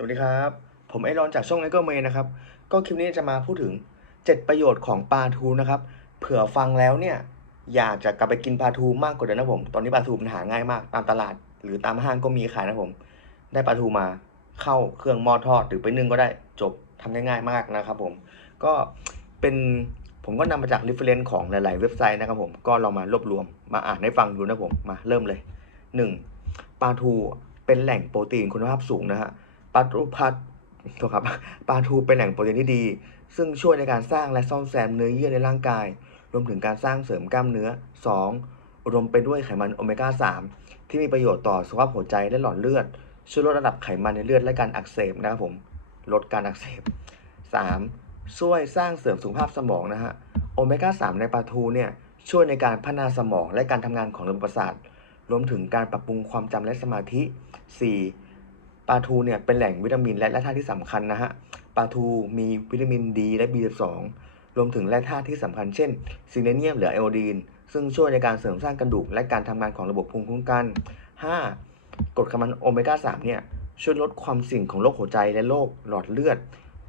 สวัสดีครับ ผมไอรอนจากช่องไอเกิลเมย์นะครับ ก็คลิปนี้จะมาพูดถึง 7 ประโยชน์ของปลาทูนะครับ เผื่อฟังแล้วเนี่ย อยากจะกลับไปกินปลาทูมากกว่าเดิมนะผม ตอนนี้ปลาทูมันหาง่ายมาก ตามตลาดหรือตามห้างก็มีขายนะผม ได้ปลาทูมาเข้าเครื่องหม้อทอดหรือไปนึ่งก็ได้จบทำง่ายๆมากนะครับผม ก็เป็นผมก็นำมาจาก reference ของหลาย ๆ เว็บไซต์นะครับผม ก็ลองมารวบรวมมาอ่านให้ฟังดูนะผม มาเริ่มเลย 1. ปลาทูเป็นแหล่งโปรตีนคุณภาพสูงนะฮะ ลาทูพัดโทษครับปลาทูเป็นแหล่งโปรตีนที่ดี ซึ่งช่วยในการสร้างและซ่อมแซมเนื้อเยื่อในร่างกาย รวมถึงการสร้างเสริมกล้ามเนื้อ 2. อุดมไปด้วยไขมันโอเมก้า 3 ที่มีประโยชน์ต่อสุขภาพหัวใจและหลอดเลือด ช่วยลดระดับไขมันในเลือดและการอักเสบนะครับผมลดการอักเสบ 3. ช่วยสร้างเสริมสุขภาพสมองนะฮะโอเมก้า 3 ในปลาทูเนี่ยช่วยในการพัฒนาสมองและการทำงานของระบบประสาทรวมถึงการปรับปรุงความจำและสมาธิ 4. ปลาทูเนี่ยเป็นแหล่งวิตามินและแร่ธาตุที่สำคัญนะฮะ ปลาทูมีวิตามินดีและ B12 รวมถึงแร่ธาตุที่สำคัญเช่นซีเลเนียมหรือไอโอดีน ซึ่งช่วยในการเสริมสร้างกระดูกและการทำงานของระบบภูมิคุ้มกัน 5. กรดไขมันโอเมก้า3เนี่ยช่วยลดความเสี่ยงของโรคหัวใจและโรคหลอดเลือด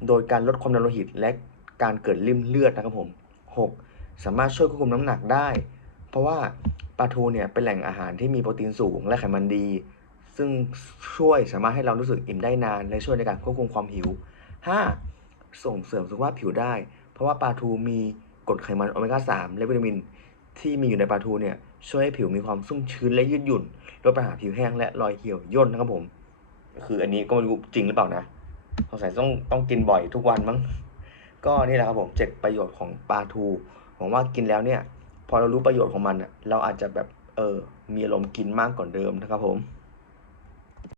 โดยการลดความดันโลหิตและการเกิดริ่มเลือดนะครับผม 6. สามารถช่วยควบคุมน้ำหนักได้ เพราะว่าปลาทูเนี่ยเป็นแหล่งอาหารที่มีโปรตีนสูงและไขมันดี ซึ่งช่วยสามารถให้เรารู้สึกอิ่มได้นาน และช่วยในการควบคุมความหิว 5. ส่งเสริมสุขภาพผิวได้ เพราะว่าปลาทูมีกรดไขมันโอเมก้า 3 และวิตามิน ที่มีอยู่ในปลาทูเนี่ยช่วยให้ผิวมีความชุ่มชื้นและยืดหยุ่นลดปัญหาผิวแห้งและรอยเหี่ยวย่นนะครับผม คืออันนี้ก็ไม่รู้จริงหรือเปล่านะสงสัยต้องต้องกินบ่อยทุกวันมั้งก็นี่แหละครับผมเจ็ดประโยชน์ของปลาทูผมว่ากินแล้วเนี่ย พอเรารู้ประโยชน์ของมันเราอาจจะแบบเออมีอารมณ์กินมากกว่าเดิมนะครับผม